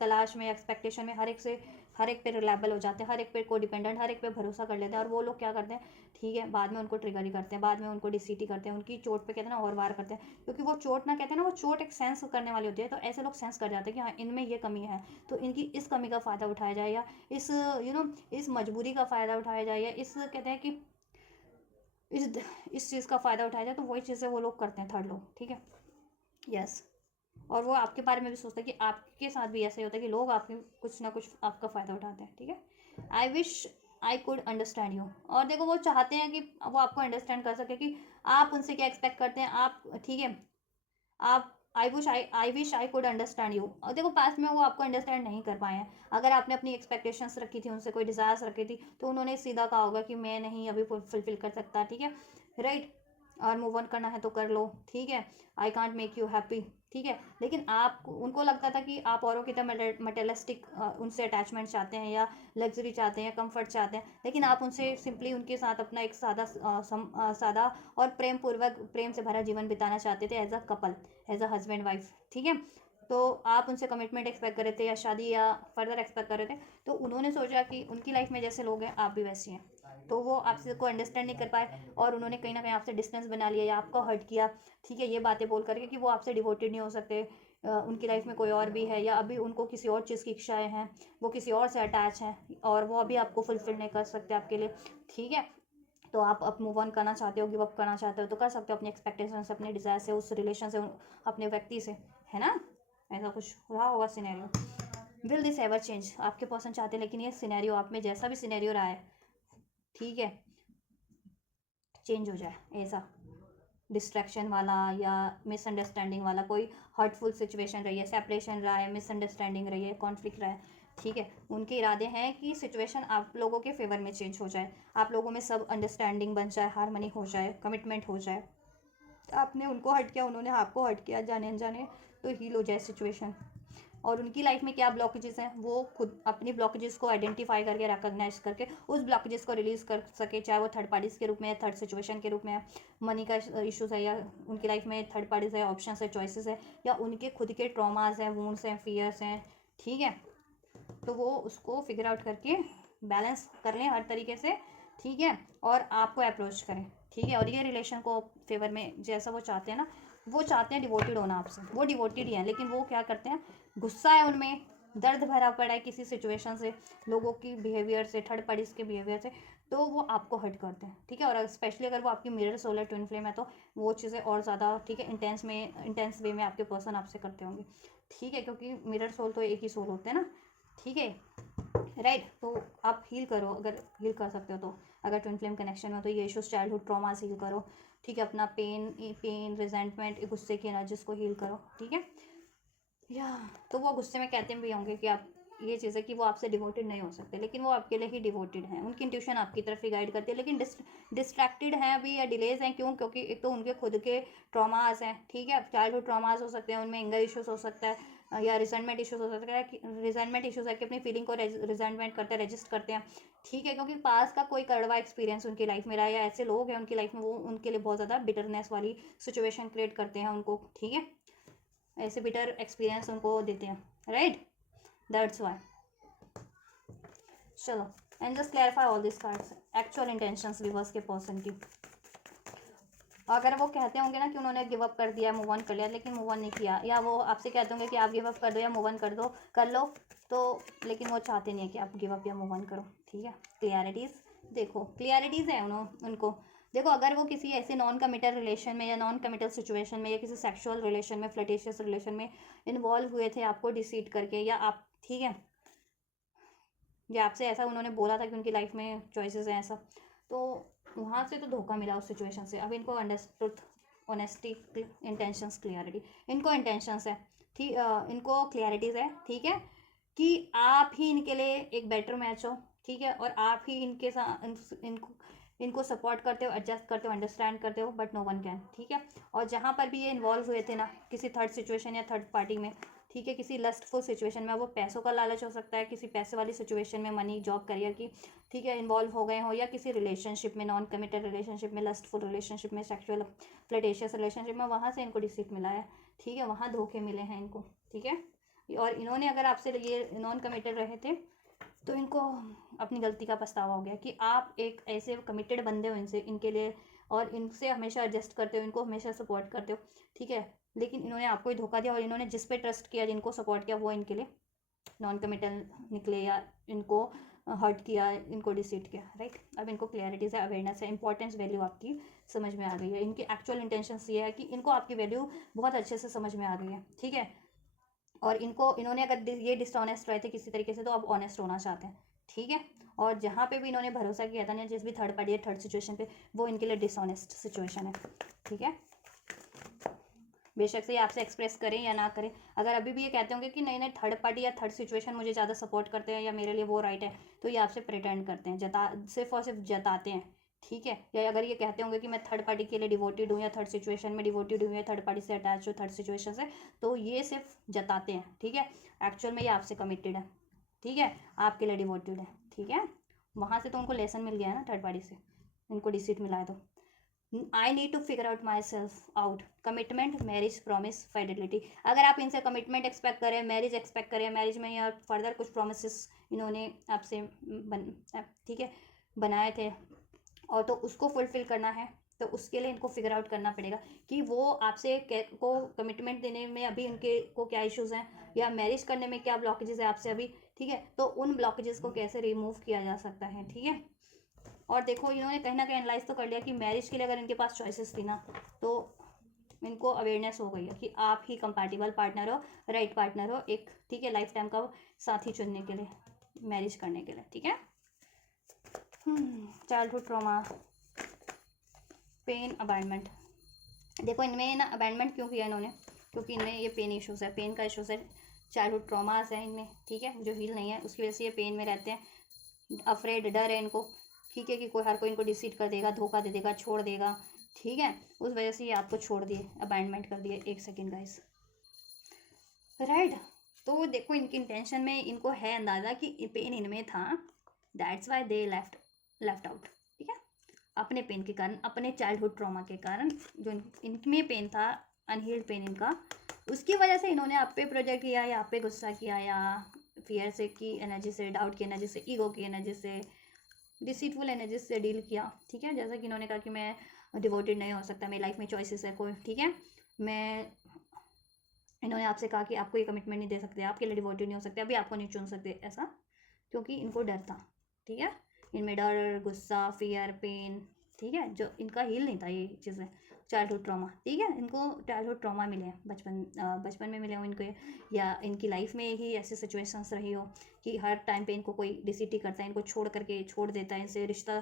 तलाश में, एक्सपेक्टेशन में हर एक पे रिलायबल हो जाते हैं, हर एक पे को डिपेंडेंट, हर एक पे भरोसा कर लेते हैं, और वो लोग क्या करते हैं, ठीक है, बाद में उनको ट्रिगर ही करते हैं, बाद में उनको डिसीटी करते हैं, उनकी चोट पे कहते हैं ना और वार करते हैं, क्योंकि वो चोट ना कहते हैं ना, वो चोट एक सेंस करने वाली होती है, तो ऐसे लोग सेंस कर जाते हैं कि हाँ इनमें ये कमी है, तो इनकी इस कमी का फ़ायदा उठाया जाए, या इस इस मजबूरी का फ़ायदा उठाया जाए, या इस कहते हैं कि इस चीज़ का फ़ायदा उठाया जाए, तो वही चीज़ें वो लोग करते हैं, थर्ड लोग, ठीक है, यस। और वो आपके बारे में भी सोचता है कि आपके साथ भी ऐसा ही होता है कि लोग आपके कुछ ना कुछ आपका फ़ायदा उठाते हैं, ठीक है। I wish I could understand you, और देखो वो चाहते हैं कि वो आपको अंडरस्टैंड कर सके कि आप उनसे क्या एक्सपेक्ट करते हैं, आप ठीक है, आप I wish I could understand you, और देखो पास्ट में वो आपको अंडरस्टैंड नहीं कर पाए हैं, अगर आपने अपनी एक्सपेक्टेशंस रखी थी उनसे, कोई डिज़ायर्स रखी थी, तो उन्होंने सीधा कहा होगा कि मैं नहीं अभी फुलफिल कर सकता, ठीक है, राइट, और मूव ऑन करना है तो कर लो, ठीक है, I can't make you happy, ठीक है, लेकिन आप उनको लगता था कि आप औरों की तरह मटेरियलिस्टिक उनसे अटैचमेंट चाहते हैं, या लग्जरी चाहते हैं, या कंफर्ट चाहते हैं, लेकिन आप उनसे सिंपली उनके साथ अपना एक सादा और प्रेम से भरा जीवन बिताना चाहते थे, as a couple, as a husband wife, ठीक है, तो आप उनसे कमिटमेंट एक्सपेक्ट कर रहे थे, या शादी या फर्दर एक्सपेक्ट कर रहे थे, तो उन्होंने सोचा कि उनकी लाइफ में जैसे लोग हैं आप भी वैसी हैं, तो वो आपसे को अंडरस्टैंड नहीं कर पाए, और उन्होंने कहीं ना कहीं आपसे डिस्टेंस बना लिया, या आपको हर्ट किया, ठीक है, ये बातें बोल करके कि वो आपसे डिवोटेड नहीं हो सकते, उनकी लाइफ में कोई और भी है, या अभी उनको किसी और चीज़ की इच्छाएं हैं, वो किसी और से अटैच हैं, और वो अभी आपको फुलफिल नहीं कर सकते आपके लिए, ठीक है, तो आप अब मूव ऑन करना चाहते हो, गिव अप करना चाहते हो, तो कर सकते हो अपनी एक्सपेक्टेशन से, अपने डिज़ायर से, उस रिलेशन से, अपने व्यक्ति से, है ना, ऐसा कुछ रहा होगा scenario. Will this ever change, आपके पर्सन चाहते हैं, लेकिन ये सिनेरियो आप में जैसा भी सिनेरियो रहा है, ठीक है, चेंज हो जाए, ऐसा डिस्ट्रैक्शन वाला या मिसअंडरस्टैंडिंग वाला कोई हर्टफुल सिचुएशन रही है, सेपरेशन रहा है, मिसअंडरस्टैंडिंग रही है, कॉन्फ्लिक्ट रहा है, ठीक है, उनके इरादे हैं कि सिचुएशन आप लोगों के फेवर में चेंज हो जाए, आप लोगों में सब अंडरस्टैंडिंग बन जाए, हारमनी हो जाए, कमिटमेंट हो जाए, आपने उनको हर्ट किया, उन्होंने आपको हर्ट किया, जाने अनजाने, तो हील हो जाए सिचुएशन, और उनकी लाइफ में क्या ब्लॉकेजेस हैं वो खुद अपनी ब्लॉकेजेस को आइडेंटिफाई करके, रिकॉग्नाइज करके उस ब्लॉकेजेस को रिलीज कर सके, चाहे वो थर्ड पार्टीज के रूप में, थर्ड सिचुएशन के रूप में, मनी का इशूज़ है, या उनकी लाइफ में थर्ड पार्टीज है, ऑप्शन है, चॉइसेस है, या उनके खुद के ट्रॉमाज हैं, वूंड्स हैं, फियर्स हैं, ठीक है, तो वो उसको फिगर आउट करके बैलेंस कर लें हर तरीके से, ठीक है, और आपको अप्रोच करें, ठीक है, और ये रिलेशन को फेवर में जैसा वो चाहते हैं ना, वो चाहते हैं डिवोटेड होना आपसे, वो डिवोटेड ही हैं, लेकिन वो क्या करते हैं, गुस्सा है उनमें, दर्द भरा पड़ा है किसी सिचुएशन से, लोगों की बिहेवियर से, थर्ड पार्टीज के बिहेवियर से, तो वो आपको हर्ट करते हैं, ठीक है, और स्पेशली अगर वो आपकी मिरर सोलर ट्विन फ्लेम है, तो वो चीज़ें और ज़्यादा, ठीक है, इंटेंस वे में आपके पर्सन आपसे करते होंगे, ठीक है, क्योंकि मिरर सोल तो एक ही सोल होते हैं ना, ठीक है, राइट, तो आप हील करो, अगर हील कर सकते हो तो, अगर ट्विन फ्लेम कनेक्शन में हो तो ये इशूज़ चाइल्डहुड ट्रॉमास हील करो, ठीक है, अपना पेन रिजेंटमेंट, गुस्से की एनर्जीज को हील करो, ठीक है, या तो वो गुस्से में कहते भी होंगे कि आप ये चीज़ है कि वो आपसे डिवोटेड नहीं हो सकते, लेकिन वो आपके लिए ही डिवोटेड हैं, उनकी इंट्यूशन आपकी तरफ ही गाइड करती है, लेकिन डिस्ट्रैक्टेड हैं अभी, या डिलेज हैं, क्यों, क्योंकि एक तो उनके खुद के ट्रॉमास हैं, ठीक है, चाइल्डहुड ट्रॉमास हो सकते हैं, उनमें एंगर इश्यूज हो सकता है, या रिजेंटमेंट इश्यूज हो सकता है, रिजेंटमेंट इश्यूज है कि अपनी फीलिंग को रिजेंटमेंट करते हैं, रजिस्ट करते हैं, ठीक है, क्योंकि पास का कोई कड़वा एक्सपीरियंस उनकी लाइफ में रहा है, या ऐसे लोग हैं उनकी लाइफ में, वो उनके लिए बहुत ज़्यादा बिटरनेस वाली सिचुएशन क्रिएट करते हैं उनको, ठीक है, ऐसे बिटर एक्सपीरियंस उनको देते हैं, राइट, दैट्स वाई, चलो, and just clarify all this cards, actual intentions reverse के पर्सन की, अगर वो कहते होंगे ना कि उन्होंने गिव अप कर दिया, मूव ऑन कर लिया, लेकिन मूव ऑन नहीं किया, या वो आपसे कहते होंगे कि आप गिव अप कर दो या मूव ऑन कर लो, तो लेकिन वो चाहते नहीं है कि आप गिव अप या मूव ऑन करो, ठीक है। क्लियरिटीज़, देखो क्लियरिटीज़ है उनको। देखो अगर वो किसी ऐसे नॉन कमिटल रिलेशन में या नॉन कमिटल सिचुएशन में या किसी सेक्सुअल रिलेशन में, फ्लर्टेशियस रिलेशन में इन्वॉल्व हुए थे आपको डिसीट करके, या आप, ठीक है, या आपसे ऐसा उन्होंने बोला था कि उनकी लाइफ में चॉइसेस हैं ऐसा, तो वहाँ से तो धोखा मिला उस सिचुएशन से। अब इनको अंडरस्टूड, ऑनेस्टी, इंटेंशंस, क्लियरिटी, इनको इंटेंशंस है, ठीक, इनको क्लियरिटीज़ है, ठीक है, कि आप ही इनके लिए एक बेटर मैच हो, ठीक है, और आप ही इनके साथ इनको सपोर्ट करते हो, एडजस्ट करते हो, अंडरस्टैंड करते हो, बट नो वन कैन, ठीक है। और जहाँ पर भी ये इन्वॉल्व हुए थे ना किसी थर्ड सिचुएशन या थर्ड पार्टी में, ठीक है, किसी लस्टफुल सिचुएशन में, वो पैसों का लालच हो सकता है, किसी पैसे वाली सिचुएशन में, मनी, जॉब, करियर की, ठीक है, इन्वॉल्व हो गए हो, या किसी रिलेशनशिप में, नॉन कमिटेड रिलेशनशिप में, लस्टफुल रिलेशनशिप में, सेक्सुअल फ्लर्टेशियस रिलेशनशिप में, वहाँ से इनको डिसीट मिला है, ठीक है, वहाँ धोखे मिले हैं इनको, ठीक है। और इन्होंने अगर आपसे ये नॉन कमिटेड रहे थे तो इनको अपनी गलती का पछतावा हो गया कि आप एक ऐसे कमिटेड बंदे हो इनसे, इनके लिए, और इनसे हमेशा एडजस्ट करते हो, इनको हमेशा सपोर्ट करते हो, ठीक है, लेकिन इन्होंने आपको ही धोखा दिया, और इन्होंने जिस पे ट्रस्ट किया, जिनको सपोर्ट किया, वो इनके लिए नॉन कमिटल निकले, या इनको हर्ट किया, इनको डिसीट किया, राइट। अब इनको क्लियरिटीज़ है, अवेयरनेस है, इंपॉर्टेंस, वैल्यू आपकी समझ में आ गई है, इनकी एक्चुअल इंटेंशंस ये है कि इनको आपकी वैल्यू बहुत अच्छे से समझ में आ गई है, ठीक है। और इन्होंने अगर ये डिसऑनेस्ट रहे थे किसी तरीके से, तो अब ऑनेस्ट होना चाहते हैं, ठीक है। और जहाँ पे भी इन्होंने भरोसा किया था ना, जिस भी थर्ड पार्टी या थर्ड सिचुएशन पे, वो इनके लिए डिसऑनेस्ट सिचुएशन है, ठीक है। बेशक से ये आपसे एक्सप्रेस करें या ना करें, अगर अभी भी ये कहते होंगे कि नहीं नहीं थर्ड पार्टी या थर्ड सिचुएशन मुझे ज़्यादा सपोर्ट करते हैं या मेरे लिए वो राइट है, तो ये आपसे प्रिटेंड करते हैं, सिर्फ और सिर्फ जताते हैं, ठीक है। या अगर ये कहते होंगे कि मैं थर्ड पार्टी के लिए डिवोटेड हूँ, या थर्ड सिचुएशन में डिवोटेड हूँ, या थर्ड पार्टी से अटैच हूँ, थर्ड सिचुएशन से, तो ये सिर्फ जताते हैं, ठीक है। एक्चुअल में ये आपसे कमिटेड है, ठीक है, आपके लिए डिवोटेड है, ठीक है। वहाँ से तो उनको लेसन मिल गया है ना थर्ड पार्टी से, इनको डिसीट मिला है तो। I need to figure out myself out, commitment, marriage, promise, fidelity. अगर आप इनसे कमिटमेंट एक्सपेक्ट करें, मैरिज एक्सपेक्ट करें, मैरिज में या फर्दर कुछ प्रोमिस इन्होंने आपसे ठीक है बनाए थे, और तो उसको फुलफिल करना है, तो उसके लिए इनको फिगर आउट करना पड़ेगा कि वो आपसे को कमिटमेंट देने में अभी उनके को क्या इश्यूज़ हैं, या मैरिज करने में क्या ब्लॉकेजेस है आपसे अभी, ठीक है, तो उन ब्लॉकेजेस को कैसे रिमूव किया जा सकता है, ठीक है। और देखो इन्होंने कहीं ना कहीं एनालाइज तो कर लिया कि मैरिज के लिए अगर इनके पास चॉइसेस थी ना, तो इनको अवेयरनेस हो गई है कि आप ही कंपैटिबल पार्टनर हो, राइट पार्टनर हो एक, ठीक है, लाइफ टाइम का साथी चुनने के लिए, मैरिज करने के लिए, ठीक है। Childhood trauma, pain, abandonment. देखो इनमें ना अबैंडनमेंट क्यों किया इन्होंने, क्योंकि इनमें ये पेन इश्यूज़ है, पेन का इश्यूज़ है, चाइल्डहुड ट्रॉमास है इनमें, ठीक है, जो हील नहीं है, उसकी वजह से ये पेन में रहते हैं, अफ्रेड, डर है इनको, ठीक है, कि कोई हर कोई इनको डिसीट कर देगा, धोखा दे देगा, छोड़ देगा, ठीक है, उस वजह से ये आपको छोड़ दिए, अबैंडनमेंट कर दिए। एक सेकेंड गाइस, राइट। तो देखो इनकी इंटेंशन में इनको है अंदाज़ा कि पेन इनमें था, that's why they left out, ठीक है, अपने पेन के कारण, अपने चाइल्डहुड ट्रॉमा के कारण, जो इनमें पेन था, अनहील्ड पेन इनका, उसकी वजह से इन्होंने आप पे प्रोजेक्ट किया, या आप पे गुस्सा किया, या फियर से की एनर्जी से, डाउट की एनर्जी से, ईगो की एनर्जी से, डिसीटफुल एनर्जी से डील किया, ठीक है। जैसा कि इन्होंने कहा कि मैं डिवोटेड नहीं हो सकता, मेरी लाइफ में चॉइसेस है कोई, ठीक है, मैं, इन्होंने आपसे कहा कि आपको ये कमिटमेंट नहीं दे सकते, आपके लिए डिवोटेड नहीं हो सकते, अभी आपको नहीं चुन सकते ऐसा, क्योंकि इनको डर था, ठीक है, इनमें डर, गुस्सा, फियर, पेन, ठीक है, जो इनका हील नहीं था ये चीज़ें, चाइल्डहुड ट्रॉमा, ठीक है, इनको चाइल्डहुड ट्रॉमा मिले हैं, बचपन में मिले हो इनको, या इनकी लाइफ में ही ऐसी सिचुएशंस रही हो कि हर टाइम पे इनको कोई डिसीट ही करता है, इनको छोड़ देता है, इनसे रिश्ता,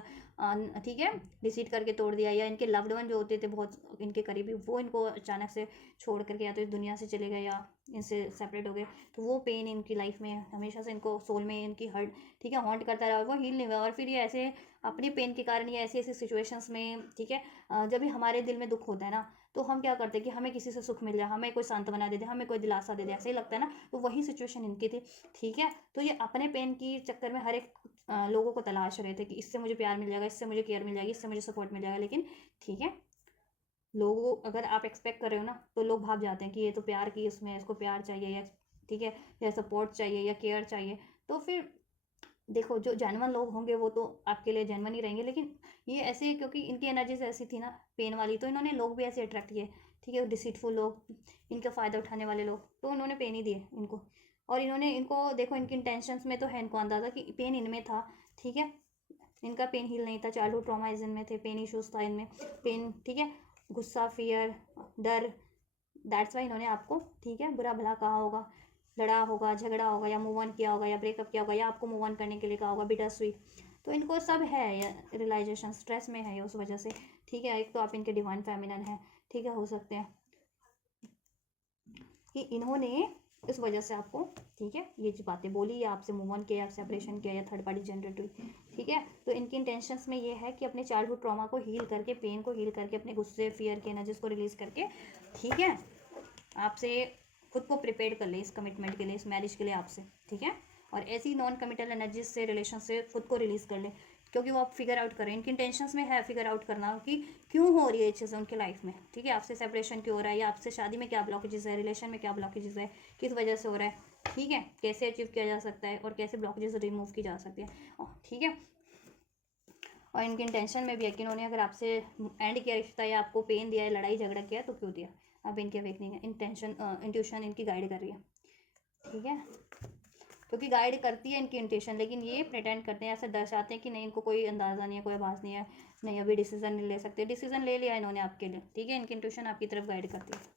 ठीक है, डिसीट करके तोड़ दिया, या इनके लव्ड वन जो होते थे बहुत इनके करीबी, वो इनको अचानक से छोड़ करके या तो इस दुनिया से चले गए या इनसे सेपरेट हो गए, तो वो पेन इनकी लाइफ में हमेशा से इनको सोल में इनकी हर्ट, ठीक है, हॉन्ट करता रहा, और वो हील नहीं हुआ, और फिर ये ऐसे अपने पेन के कारण, ये ऐसी ऐसी सिचुएशंस में, ठीक है, जब भी हमारे दिल में दुख होता है ना, तो हम क्या करते हैं कि हमें किसी से सुख मिल जाए, हमें कोई सांत्वना दे दे, हमें कोई दिलासा दे दे, ऐसे ही लगता है ना, तो वही सिचुएशन इनकी थी, ठीक है। तो ये अपने पेन की चक्कर में हर एक लोगों को तलाश रहे थे कि इससे मुझे प्यार मिल जाएगा, इससे मुझे केयर मिल जाएगी, इससे मुझे सपोर्ट मिल जाएगा, लेकिन ठीक है, लोगों अगर आप एक्सपेक्ट कर रहे हो ना, तो लोग भाग जाते हैं कि ये तो प्यार की उसमें, इसको प्यार चाहिए, या ठीक है, या सपोर्ट चाहिए, या केयर चाहिए, तो फिर देखो जो जेन्युइन लोग होंगे वो तो आपके लिए जेन्युइन ही रहेंगे, लेकिन ये ऐसे क्योंकि इनकी एनर्जीज ऐसी थी ना पेन वाली, तो इन्होंने लोग भी ऐसे अट्रैक्ट किए, ठीक है, डिसीटफुल लोग, इनका फ़ायदा उठाने वाले लोग, तो उन्होंने पेन ही दिए इनको। और इन्होंने इनको देखो इनकी इंटेंशंस में तो है इनको अंदाज़ा कि पेन इनमें था, ठीक है, इनका पेन हील नहीं था, चाइल्डहुड ट्रॉमाइज इनमें थे, पेन इश्यूज था इनमें, पेन, ठीक है, गुस्सा, फियर, डर, दैट्स वाई इन्होंने आपको, ठीक है, बुरा भला कहा होगा, लड़ा होगा, झगड़ा होगा, या मूव ऑन किया होगा, या ब्रेकअप किया होगा, या आपको मूव ऑन करने के लिए कहा होगा, बिटर स्वीट, तो इनको सब है ये रियलाइजेशन, स्ट्रेस में है ये उस वजह से, ठीक है। एक तो आप इनके डिवाइन फेमिनन है, ठीक है, हो सकते हैं कि इन्होंने इस वजह से आपको, ठीक है, ये जो बातें बोली या आपसे मूव ऑन किया, या सेपरेशन किया, या थर्ड पार्टी जनरेट हुई, ठीक है, तो इनकी इंटेंशंस में ये है कि अपने चाइल्डहुड ट्रॉमा को हील करके, पेन को हील करके, अपने गुस्से, फियर की एनर्जीज को रिलीज करके, ठीक है, आपसे खुद को प्रिपेयर कर ले इस कमिटमेंट के लिए, इस मैरिज के लिए आपसे, ठीक है, और ऐसी नॉन कमिटल एनर्जीज से, रिलेशन से खुद को रिलीज कर ले, क्योंकि वो आप फिगर आउट करें, इनकी इंटेंशंस में है फिगर आउट करना कि क्यों हो रही है ये चीज़ें उनकी लाइफ में, ठीक है, आपसे सेपरेशन क्यों हो रहा है, या आपसे शादी में क्या ब्लॉकेजेस है, रिलेशन में क्या ब्लॉकेजेस है, किस वजह से हो रहा है, ठीक है, कैसे अचीव किया जा सकता है, और कैसे ब्लॉकेजेस रिमूव की जा सकती है, ठीक है। और इनकी इंटेंशन में भी है कि इन्होंने अगर आपसे एंड किया रिश्ता, या आपको पेन दिया है, लड़ाई झगड़ा किया, तो क्यों दिया, अब इनकी अवेकनिंग है, इंटेंशन, इंट्यूशन इनकी गाइड कर रही है, ठीक है, क्योंकि गाइड करती है इनकी इंट्यूशन, लेकिन ये प्रिटेंड करते हैं, ऐसे दर्शाते हैं कि नहीं, इनको कोई अंदाज़ा नहीं है, कोई आवाज़ नहीं है, नहीं अभी डिसीजन नहीं ले सकते, डिसीजन ले लिया इन्होंने आपके लिए, ठीक है, इनकी इंट्यूशन आपकी तरफ गाइड करती है।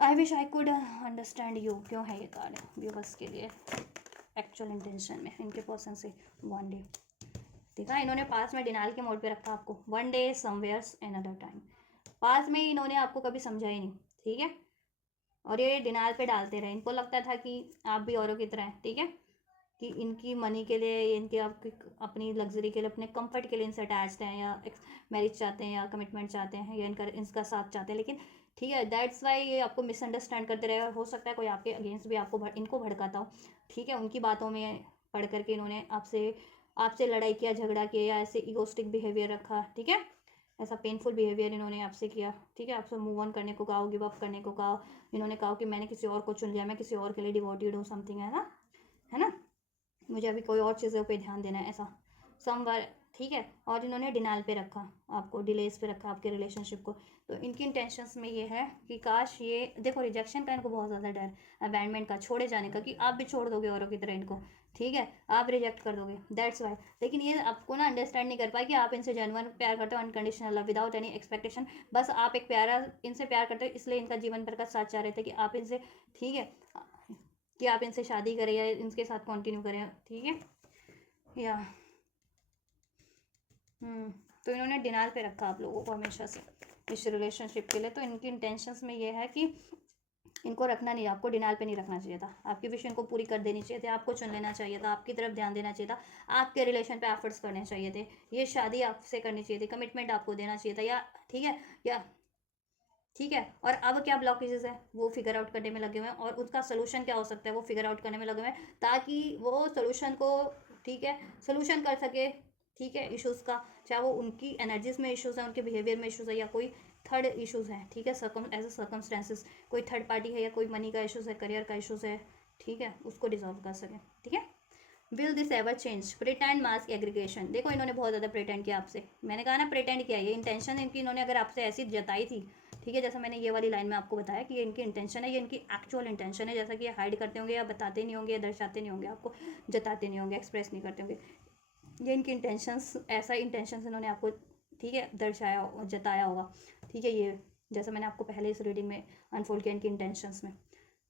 I wish I could understand you, क्यों है ये कार्ड व्यूअर्स के लिए एक्चुअल इंटेंशन में इनके पर्सन से, वन डे, देखा इन्होंने पास में डिनाल के मोड पे रखा आपको, वन डे समवेयर्स अनदर टाइम, पास में इन्होंने आपको कभी समझा ही नहीं, ठीक है, और ये डिनाल पे डालते रहे, इनको लगता था कि आप भी औरों की तरह हैं, ठीक है, कि इनकी मनी के लिए, इनके आपकी अपनी लग्जरी के लिए, अपने कंफर्ट के लिए इनसे अटैच्ड हैं, या मैरिज चाहते हैं, या कमिटमेंट चाहते हैं, या इनका साथ चाहते हैं, लेकिन ठीक है, दैट्स वाई ये आपको मिसअंडरस्टैंड करते रहे, और हो सकता है कोई आपके अगेंस्ट भी आपको इनको भड़काता हो, ठीक है, उनकी बातों में पढ़ करके इन्होंने आपसे आपसे लड़ाई किया, झगड़ा किया, या ऐसे ईगोस्टिक बिहेवियर रखा, ठीक है, ऐसा पेनफुल बिहेवियर इन्होंने आपसे किया, ठीक है, आपसे मूव ऑन करने को कहा, गिव अप करने को कहा, इन्होंने कहा कि मैंने किसी और को चुन लिया, मैं किसी और के लिए डिवोटेड हूँ, समथिंग है ना, मुझे अभी कोई और चीज़ों पे ध्यान देना है, ऐसा समवर, ठीक है, और इन्होंने डिनाल पे रखा आपको, डिलेस पे रखा आपके रिलेशनशिप को, तो इनकी इंटेंशंस में ये है कि काश ये देखो, रिजेक्शन का इनको बहुत ज़्यादा डर, अबैंडमेंट का, छोड़े जाने का, कि आप भी छोड़ दोगे औरों की तरह इनको, ठीक है, आप रिजेक्ट कर दोगे, दैट्स वाई, लेकिन ये आपको ना अंडरस्टैंड नहीं कर पाए कि आप इनसे जेन्युइन प्यार करते हो, unconditional love, without any expectation, बस आप एक प्यारा इनसे प्यार करते हो, इसलिए इनका जीवन भर का साथ चाह रहे थे कि आप इनसे, ठीक है, कि आप इनसे शादी करें या इनके साथ कंटिन्यू करें, ठीक है, या तो इन्होंने डिनाल पे रखा आप लोगों को हमेशा से इस रिलेशनशिप के लिए, तो इनकी इंटेंशंस में ये है कि इनको रखना नहीं, आपको डिनाल पे नहीं रखना चाहिए था, आपकी विश इनको पूरी कर देनी चाहिए थी, आपको चुन लेना चाहिए था, आपकी तरफ ध्यान देना चाहिए था, आपके रिलेशन पे एफर्ट्स करने चाहिए थे, ये शादी आपसे करनी चाहिए थी, कमिटमेंट आपको देना चाहिए था, या ठीक है, या ठीक है, और अब क्या ब्लॉकेजेस है वो फिगर आउट करने में लगे हुए हैं, और उसका सोल्यूशन क्या हो सकता है वो फिगर आउट करने में लगे हुए हैं, ताकि वो सोल्यूशन को, ठीक है, सोल्यूशन कर सके, ठीक है, इश्यूज़ का, चाहे वो उनकी एनर्जीज में इश्यूज़ है, उनके बिहेवियर में इश्यूज़ है, या कोई थर्ड इश्यूज़ है, ठीक है, एज अ सर्कमस्टेंसेस, कोई थर्ड पार्टी है, या कोई मनी का इश्यूज़ है, करियर का इश्यूज़ है, ठीक है, उसको डिजॉल्व कर सकें, ठीक है। Will this ever change, pretend mask aggregation, देखो इन्होंने बहुत ज़्यादा प्रिटेंड किया आपसे, मैंने कहा ना प्रिटेंड किया, ये इंटेंशन इनकी, इन्होंने अगर आपसे ऐसी जताई थी, ठीक है, जैसा मैंने ये वाली लाइन में आपको बताया कि ये इनकी इंटेंशन है, ये इनकी एक्चुअल इंटेंशन है, जैसा कि ये हाइड करते होंगे, या बताते नहीं होंगे, या दर्शाते नहीं होंगे आपको, जताते नहीं होंगे, एक्सप्रेस नहीं करते होंगे, ये इनकी इंटेंशंस, ऐसा इंटेंशंस इन्होंने आपको, ठीक है, दर्शाया, जताया होगा, ठीक है, ये जैसा मैंने आपको पहले इस रीडिंग में अनफोल्ड किया इनकी इंटेंशंस में,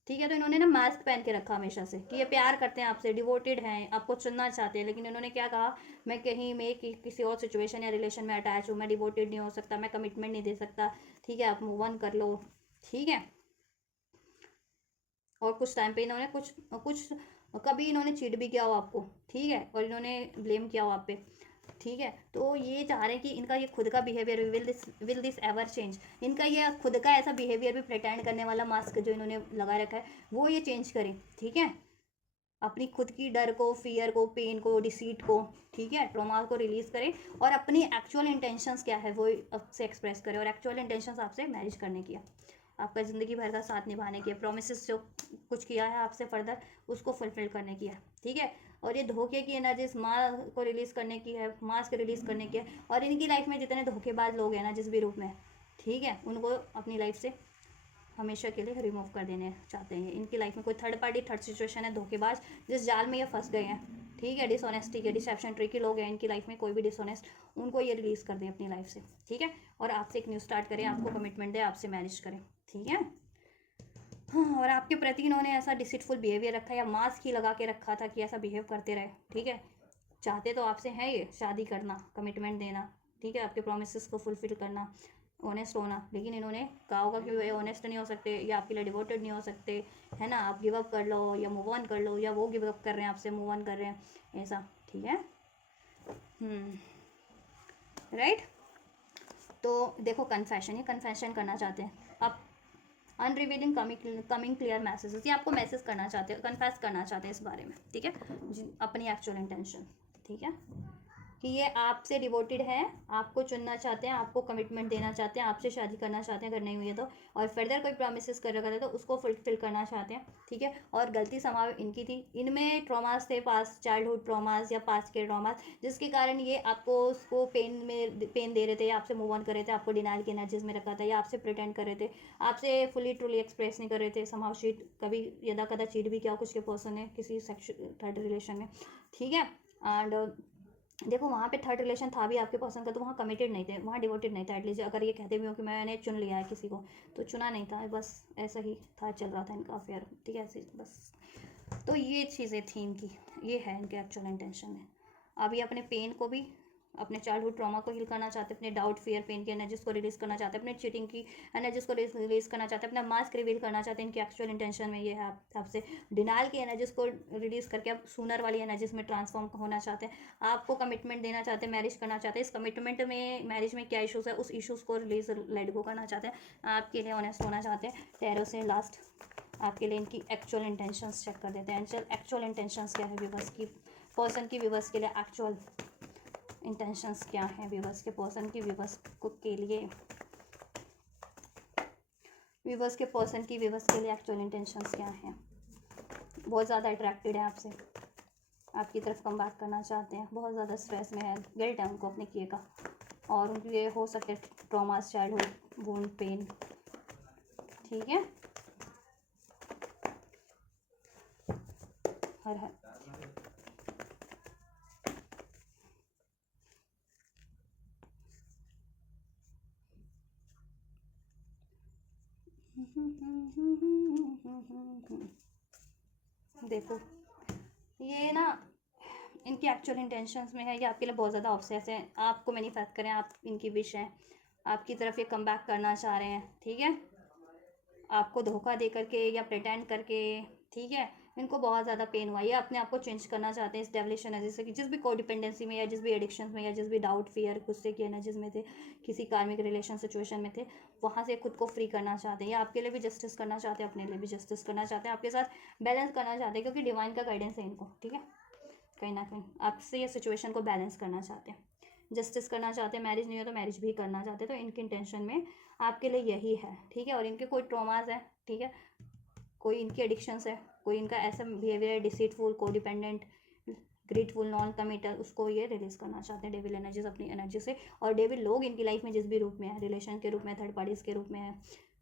ठीक है, तो इन्होंने ना मास्क पहन के रखा हमेशा से कि ये प्यार करते हैं आपसे, डिवोटेड हैं, आपको चुनना चाहते हैं, लेकिन इन्होंने क्या कहा, मैं कहीं में किसी और सिचुएशन या रिलेशन में अटैच हूँ, मैं डिवोटेड नहीं हो सकता, मैं कमिटमेंट नहीं दे सकता, ठीक है, आप मूव ऑन कर लो, ठीक है, और कुछ टाइम पे इन्होंने कुछ कुछ कभी इन्होंने चीट भी किया हो आपको, ठीक है, और इन्होंने ब्लेम किया हो आप पे, ठीक है, तो ये चाह रहे हैं कि इनका ये खुद का behaviour, will this ever change, इनका ये खुद का ऐसा बिहेवियर भी प्रिटेंड करने वाला मास्क जो इन्होंने लगा रखा है वो ये चेंज करें, ठीक है, अपनी खुद की डर को, फियर को, पेन को, डिसीट को, ठीक है, ट्रॉमा को रिलीज करें, और अपनी एक्चुअल इंटेंशंस क्या है वो आपसे एक्सप्रेस करें, और एक्चुअल इंटेंशंस आपसे मैरिज करने की है, आपका ज़िंदगी भर का साथ निभाने की है, प्रोमिस जो कुछ किया है आपसे फर्दर उसको फुलफिल करने की है, ठीक है, और ये धोखे की एनर्जीज माँ को रिलीज़ करने की है, मास को रिलीज़ करने की है। और इनकी लाइफ में जितने धोखेबाज लोग हैं ना जिस भी रूप में, ठीक है, उनको अपनी लाइफ से हमेशा के लिए रिमूव कर देने चाहते हैं। इनकी लाइफ में कोई थर्ड पार्टी, थर्ड सिचुएशन है, धोखेबाज जिस जाल में ये फंस गए हैं, ठीक है, डिसऑनेस्टी के, डिसेप्शन, ट्रिकी लोग हैं इनकी लाइफ में, कोई भी डिसऑनेस्ट, उनको ये रिलीज़ कर दें अपनी लाइफ से, ठीक है, और आपसे एक न्यू स्टार्ट करें, आपको कमिटमेंट दें, आपसे मैरिज करें, ठीक है। हाँ, और आपके प्रति इन्होंने ऐसा डिसीटफुल बिहेवियर रखा या मास्क ही लगा के रखा था कि ऐसा बिहेव करते रहे, ठीक है। चाहते तो आपसे है ये शादी करना, कमिटमेंट देना, ठीक है, आपके प्रोमिसेस को फुलफिल करना, ऑनेस्ट होना, लेकिन इन्होंने कहा होगा कि वे ऑनेस्ट नहीं हो सकते या आपके लिए डिवोटेड नहीं हो सकते, है ना, आप गिव अप कर लो या मूव ऑन कर लो, या वो गिव अप कर रहे हैं आपसे, मूव ऑन कर रहे हैं, ऐसा, ठीक है। राइट। तो देखो कन्फेशन, ये कन्फेशन करना चाहते हैं आप, अनरिवीलिंग कमिंग क्लियर मैसेजेस, ये आपको मैसेज करना चाहते हैं, कन्फेस करना चाहते हैं इस बारे में, ठीक है, अपनी एक्चुअल इंटेंशन, ठीक है, कि ये आपसे डिवोटेड है, आपको चुनना चाहते हैं, आपको कमिटमेंट देना चाहते हैं, आपसे शादी करना चाहते हैं अगर नहीं हुई है तो, और फर्दर कोई प्रोमिस कर रखा था तो उसको फुलफिल करना चाहते हैं, ठीक है। और गलती समाव इनकी थी, इनमें ट्रॉमास थे, पास चाइल्डहुड ट्रॉमास या पास के ट्रॉमास, जिसके कारण ये आपको उसको पेन दे रहे थे, या आपसे मूव ऑन कर रहे थे, आपको डिनाइल की एनर्जीज में रखा था, या आपसे प्रिटेंड कर रहे थे, आपसे फुली ट्रूली एक्सप्रेस नहीं कर रहे थे, समाव चीट कभी यदा कदा चीट भी किया कुछ के पर्सन ने किसी सेक्शुअल थर्ड रिलेशन में, ठीक है। एंड देखो वहाँ पे थर्ड रिलेशन था भी आपके पर्सन का, तो वहाँ कमिटेड नहीं थे, वहाँ डिवोटेड नहीं था, एटलीस्ट अगर ये कहते भी हो कि मैंने चुन लिया है किसी को, तो चुना नहीं था, बस ऐसा ही था, चल रहा था इनका अफेयर, ठीक है, ऐसे बस। तो ये चीज़ें थी इनकी, ये है इनके एक्चुअल इंटेंशन है। अभी अपने पेन को भी, अपने चाइल्डहुड ट्रॉमा को हील करना चाहते हैं, अपने डाउट फियर पेन की एनर्जीज को रिलीज करना चाहते हैं, अपने चीटिंग की एनर्जीज को रिलीज करना चाहते हैं, अपना मास्क रिवील करना चाहते हैं, इनकी एक्चुअल इंटेंशन में ये है आपसे डिनाइल की एनर्जीज को रिलीज करके अब सूनर वाली एनर्जीज में ट्रांसफॉर्म होना चाहते हैं, आपको कमिटमेंट देना चाहते हैं, मैरिज करना चाहते हैं, इस कमिटमेंट में मैरिज में क्या इशूज़ है उस इशूज़ को रिलीज लेट गो करना चाहते हैं, आपके लिए ऑनेस्ट होना चाहते हैं। टैरो से लास्ट आपके लिए इनकी एक्चुअल इंटेंशंस चेक कर देते हैं, एक्चुअल इंटेंशंस क्या है व्यूअर्स की, पर्सन की व्यूअर्स के लिए एक्चुअल इंटेंशंस क्या है व्यूअर्स के पर्सन की, व्यूअर्स के लिए, व्यूअर्स के पर्सन की व्यूअर्स के लिए एक्चुअल इंटेंशंस क्या है। बहुत ज़्यादा अट्रैक्टेड है आपसे, आपकी तरफ कम बैक करना चाहते हैं, बहुत ज़्यादा स्ट्रेस में है, गिल्ट है उनको अपने किए का, और उनके ये हो सकते ट्रॉमास, चाइल्डहुड वुंड, पेन, ठीक है। हर हर देखो ये ना इनकी एक्चुअल इंटेंशंस में है, ये आपके लिए बहुत ज़्यादा ऑब्सेस हैं, आपको मैनिफेस्ट करें, आप इनकी विश है, आपकी तरफ ये कम बैक करना चाह रहे हैं, ठीक है, आपको धोखा दे करके या प्रिटेंड करके, ठीक है, इनको बहुत ज़्यादा पेन हुआ, ये अपने आप को चेंज करना चाहते हैं इस डेवलेशन एनर्जी से, कि जिस भी कोडिपेंडेंसी में या जिस भी एडिक्शन में या जिस भी डाउट फियर गुस्से की एनर्जीज में थे, किसी कार्मिक रिलेशन सिचुएशन में थे, वहाँ से खुद को फ्री करना चाहते हैं, या आपके लिए भी जस्टिस करना चाहते हैं, अपने लिए भी जस्टिस करना चाहते हैं, आपके साथ बैलेंस करना चाहते हैं, क्योंकि डिवाइन का गाइडेंस है इनको, ठीक है, कहीं ना कहीं आपसे ये सिचुएशन को बैलेंस करना चाहते हैं, जस्टिस करना चाहते हैं, मैरिज नहीं हो तो मैरिज भी करना चाहते हैं, तो इनकी इंटेंशन में आपके लिए यही है, ठीक है। और इनके कोई ट्रॉमास है, ठीक है, कोई इनकी एडिक्शंस है, कोई इनका ऐसा बिहेवियर है डिसीटफुल, कोडिपेंडेंट, ग्रेटफुल, नॉन कमिटर, उसको ये रिलीज करना चाहते हैं डेविल एनर्जीज अपनी एनर्जी से। और डेविल लोग इनकी लाइफ में जिस भी रूप में है, रिलेशन के रूप में, थर्ड पार्टीज के रूप में है,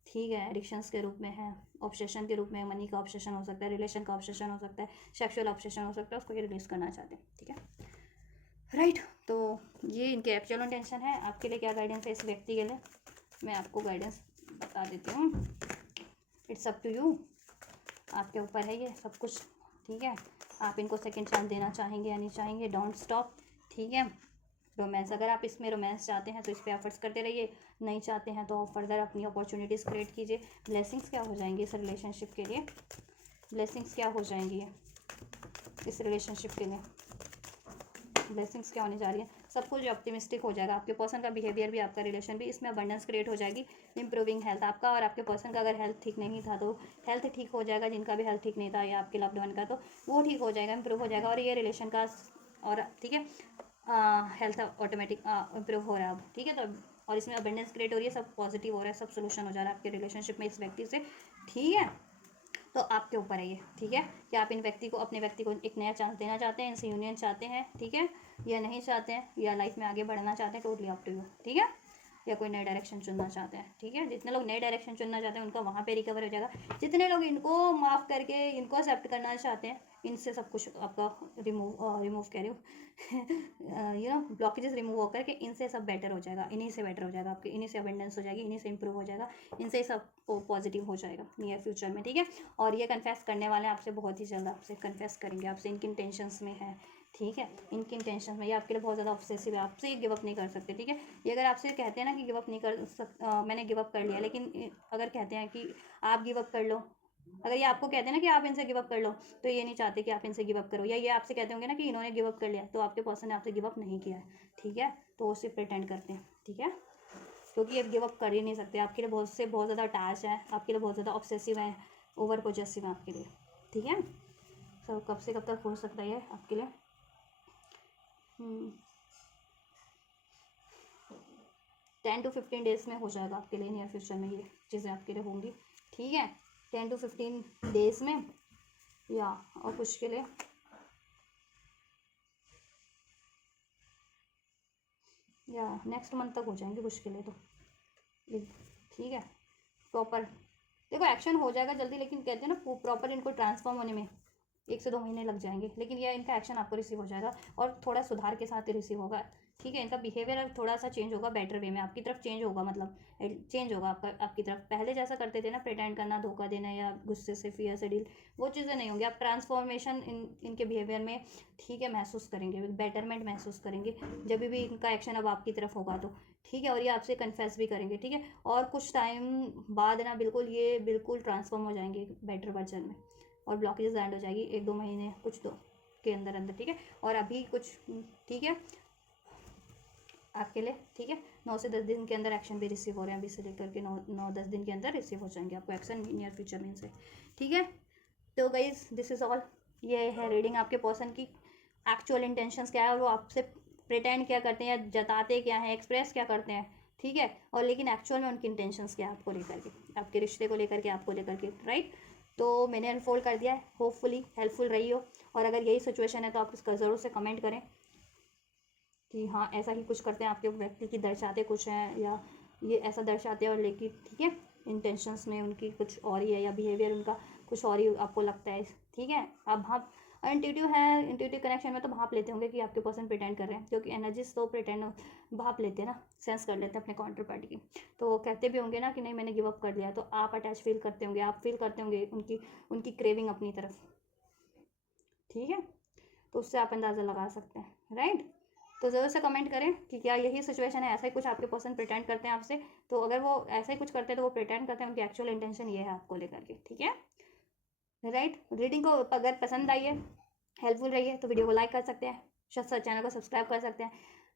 ठीक है, एडिक्शंस के रूप में है, ऑब्सेशन के रूप में, मनी का ऑब्सेशन हो सकता है, रिलेशन का ऑब्सेशन हो सकता है, सेक्सुअल ऑब्सेशन हो सकता है, उसको ये रिलीज करना चाहते हैं, ठीक है, राइट। तो ये इनके एक्चुअल इंटेंशन है, आपके लिए क्या गाइडेंस है इस व्यक्ति के लिए, मैं आपको गाइडेंस बता देती हूँ, इट्स अप टू यू, आपके ऊपर है ये सब कुछ, ठीक है, आप इनको सेकंड चांस देना चाहेंगे या नहीं चाहेंगे, डोंट स्टॉप, ठीक है। रोमांस, अगर आप इसमें रोमांस चाहते हैं तो इस पर एफर्ट्स करते रहिए, नहीं चाहते हैं तो फर्दर अपनी अपॉर्चुनिटीज़ क्रिएट कीजिए। ब्लेसिंग्स क्या हो जाएंगी इस रिलेशनशिप के लिए, ब्लेसिंग्स क्या हो जाएंगी इस रिलेशनशिप के लिए, ब्लेसिंग्स क्या होने जा रही है, सब कुछ ऑप्टिमिस्टिक हो जाएगा, आपके पर्सन का बिहेवियर भी, आपका रिलेशन भी, इसमें अबंडेंस क्रिएट हो जाएगी, इंप्रूविंग हेल्थ आपका और आपके पर्सन का, अगर हेल्थ ठीक नहीं था तो हेल्थ ठीक हो जाएगा, जिनका भी हेल्थ ठीक नहीं था या आपके लव्ड वन का, तो वो ठीक हो जाएगा, इंप्रूव हो जाएगा, और ये रिलेशन का, और ठीक है, हेल्थ ऑटोमेटिक इंप्रूव हो रहा है अब, ठीक है। तो और इसमें अबंडेंस क्रिएट हो रही है, सब पॉजिटिव हो रहा है, सब सोल्यूशन हो जा रहा है आपके रिलेशनशिप में इस व्यक्ति से, ठीक है। तो आपके ऊपर है ये, ठीक है, कि आप इन व्यक्ति को, अपने व्यक्ति को एक नया चांस देना चाहते हैं, इनसे यूनियन चाहते हैं, ठीक है, या नहीं चाहते हैं, या लाइफ में आगे बढ़ना चाहते हैं, टोटली अप टू यू, ठीक है, या कोई नया डायरेक्शन चुनना चाहते हैं, ठीक है। जितने लोग नए डायरेक्शन चुनना चाहते हैं उनका वहाँ पे रिकवर हो जाएगा। जितने लोग इनको माफ़ करके इनको एक्सेप्ट करना चाहते हैं, इनसे सब कुछ आपका रिमूव कह रही हूँ यू नो ब्लॉकेजेस रिमूव होकर के इनसे सब बेटर हो जाएगा, इन्हीं से बेटर हो जाएगा, आपके इन्हीं से अबेंडेंस हो जाएगी, इन्हीं से इंप्रूव हो जाएगा, इनसे सब पॉजिटिव हो जाएगा नियर फ्यूचर में, ठीक है। और ये कन्फेस करने वाले हैं आपसे, बहुत ही जल्द आपसे कन्फेस करेंगे, आपसे इनकी इंटेंशंस में है, ठीक है, इनकी इंटेंशन में ये आपके लिए बहुत ज़्यादा ऑब्सेसिव है, आपसे ये गिव अप नहीं कर सकते, ठीक है। ये अगर आपसे कहते हैं ना कि गिव अप नहीं कर मैंने गिव अप कर लिया, लेकिन अगर कहते हैं कि आप गिव अप कर लो, अगर ये आपको कहते हैं ना कि आप इनसे गिव अप कर लो, तो ये नहीं चाहते कि आप इनसे गिव अप करो, या ये आपसे कहते होंगे ना कि इन्होंने गिव अप कर लिया, तो आपके पर्सन ने आपसे गिव अप नहीं किया है, ठीक है, तो वो सिर्फ प्रिटेंड करते हैं, ठीक है, क्योंकि ये गिव अप कर ही नहीं सकते, आपके लिए बहुत ज़्यादा अटैच है, आपके लिए बहुत ज़्यादा ऑब्सेसिव है, ओवर पॉजेसिव है आपके लिए, ठीक है। सो कब से कब तक हो सकता है ये आपके लिए 10 to 15 डेज में हो जाएगा आपके लिए, नियर फ्यूचर में ये चीज़ें आपके लिए होंगी, ठीक है, 10 to 15 डेज में, या और कुछ के लिए या नेक्स्ट मंथ तक हो जाएंगे कुछ के लिए, तो ठीक है। प्रॉपर देखो एक्शन हो जाएगा जल्दी, लेकिन कहते हैं ना प्रॉपर इनको ट्रांसफॉर्म होने में 1 से 2 महीने लग जाएंगे, लेकिन यह इनका एक्शन आपको रिसीव हो जाएगा, और थोड़ा सुधार के साथ रिसीव होगा, ठीक है। इनका बिहेवियर थोड़ा सा चेंज होगा, बेटर वे में आपकी तरफ चेंज होगा, मतलब चेंज होगा आपकी तरफ। पहले जैसा करते थे ना, प्रिटेंड करना, धोखा देना, या गुस्से से, फियर से डील, वो चीज़ें नहीं होंगी। आप ट्रांसफॉर्मेशन इनके बिहेवियर में, ठीक है, महसूस करेंगे, बेटरमेंट महसूस करेंगे जब भी इनका एक्शन अब आपकी तरफ होगा तो, ठीक है। और ये आपसे कन्फेस भी करेंगे, ठीक है, और कुछ टाइम बाद ना ये बिल्कुल ट्रांसफॉर्म हो जाएंगे बेटर वर्जन में, और ब्लॉकेजेस एंड हो जाएगी 1-2 महीने कुछ तो के अंदर अंदर, ठीक है। और अभी कुछ, ठीक है, आपके लिए, ठीक है, 9 से 10 दिन के अंदर एक्शन भी रिसीव हो रहे हैं, अभी से लेकर के 9-10 दिन के अंदर रिसीव हो जाएंगे आपको एक्शन नियर फ्यूचर में से, ठीक है। तो गाइज दिस इज़ ऑल, ये है रीडिंग आपके पर्सन की एक्चुअल इंटेंशंस क्या है, और वो आपसे प्रिटेंड क्या करते हैं, या जताते क्या हैं, एक्सप्रेस क्या करते हैं, ठीक है, और लेकिन एक्चुअल में उनकी इंटेंशंस क्या है आपको लेकर के, आपके रिश्ते को लेकर के, आपको लेकर के, राइट। तो मैंने अनफोल्ड कर दिया है, होपफुली हेल्पफुल रही हो, और अगर यही सिचुएशन है तो आप इसका ज़रूर से कमेंट करें कि हाँ ऐसा ही कुछ करते हैं, आपके व्यक्ति की दर्शाते कुछ हैं, या ये ऐसा दर्शाते हैं और लेकिन, ठीक है, इंटेंशंस में उनकी कुछ और ही है, या बिहेवियर उनका कुछ और ही आपको लगता है, ठीक है। अब भाप इंट्यूटिव है, इंट्यूटिव कनेक्शन में तो भाप लेते होंगे कि आपके पर्सन प्रिटेंड कर रहे हैं, क्योंकि एनर्जीज तो प्रिटेंड भाप लेते हैं ना, सेंस कर लेते हैं अपने काउंटर पार्टी की, तो वो कहते भी होंगे ना कि नहीं मैंने गिव अप कर लिया, तो आप अटैच फील करते होंगे, आप फील करते होंगे उनकी क्रेविंग अपनी तरफ, ठीक है। तो उससे आप अंदाज़ा लगा सकते हैं, राइट। तो ज़रूर से कमेंट करें कि क्या यही सिचुएशन है, ऐसा ही कुछ आपके पर्सन प्रिटेंड करते हैं आपसे, तो अगर वो ऐसा ही कुछ करते हैं तो वो प्रिटेंड करते हैं, उनकी एक्चुअल इंटेंशन ये है आपको लेकर के, ठीक है, राइट। रीडिंग को अगर पसंद आई है, हेल्पफुल रही है, तो वीडियो को लाइक कर सकते हैं, चैनल को सब्सक्राइब कर सकते हैं,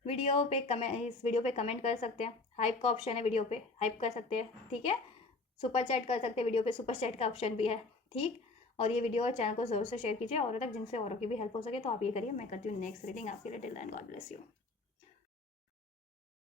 इस वीडियो पे कमेंट कर सकते हैं, हाइप का ऑप्शन है वीडियो पे, हाइप कर सकते हैं, ठीक है। सुपर चैट कर सकते हैं, वीडियो पे सुपर चैट का ऑप्शन भी है, ठीक। और ये वीडियो और चैनल को ज़रूर से शेयर कीजिए औरों तक, जिनसे औरों की भी हेल्प हो सके, तो आप ये करिए। मैं करती हूँ नेक्स्ट रीडिंग आपके लिए। Till then God bless you.